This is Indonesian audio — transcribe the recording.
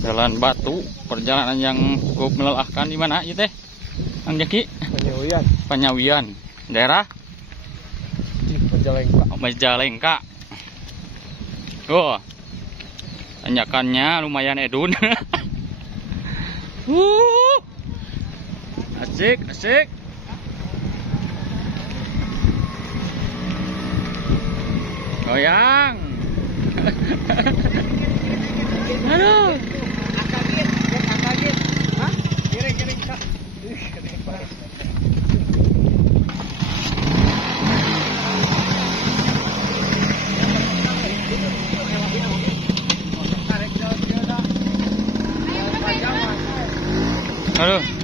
Jalan batu, perjalanan yang cukup melelahkan. Di mana itu teh? Ang Jaki? Panyawian. Panyawian. Daerah? Majalengka. Majalengka. Oh. Tanjakannya lumayan edun. Asik, asik. Goyang. Aduh. Kaget. Hah? Kering. Aduh.